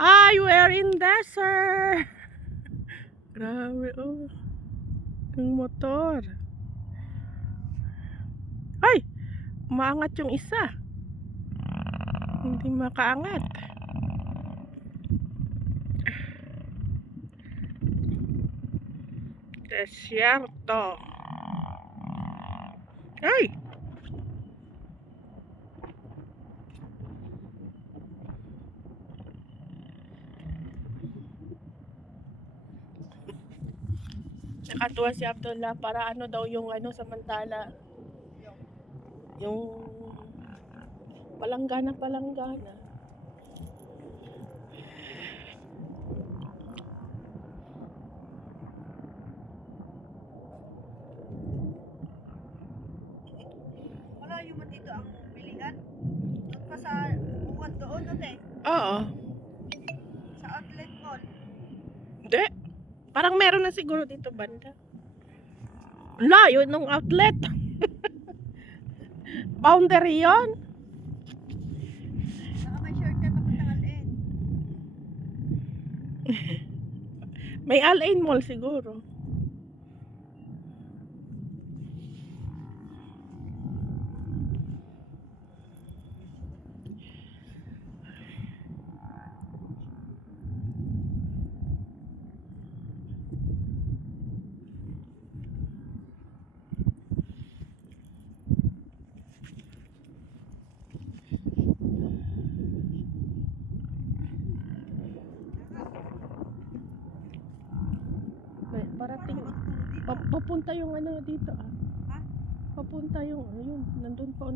Ay, we're in desert. Grabe, oh. Yung motor. Ay, maangat yung isa. Hindi makaangat. Desierto. Ay! Nakatuwa si Abdullah para ano daw yung ano samantala. Yung palanggana. Malayo man dito ang bilihan. Doon pa sa bukod doon, eh. Oo. Sa outlet mall. Hindi. Parang meron na siguro dito banda. Layo nung outlet. Boundary yun. Saka may shortcut papuntang Alin. May Al-Ain Mall siguro. Parating. Papunta yung ano dito ah. Ha? Papunta yung ayun, nandun pa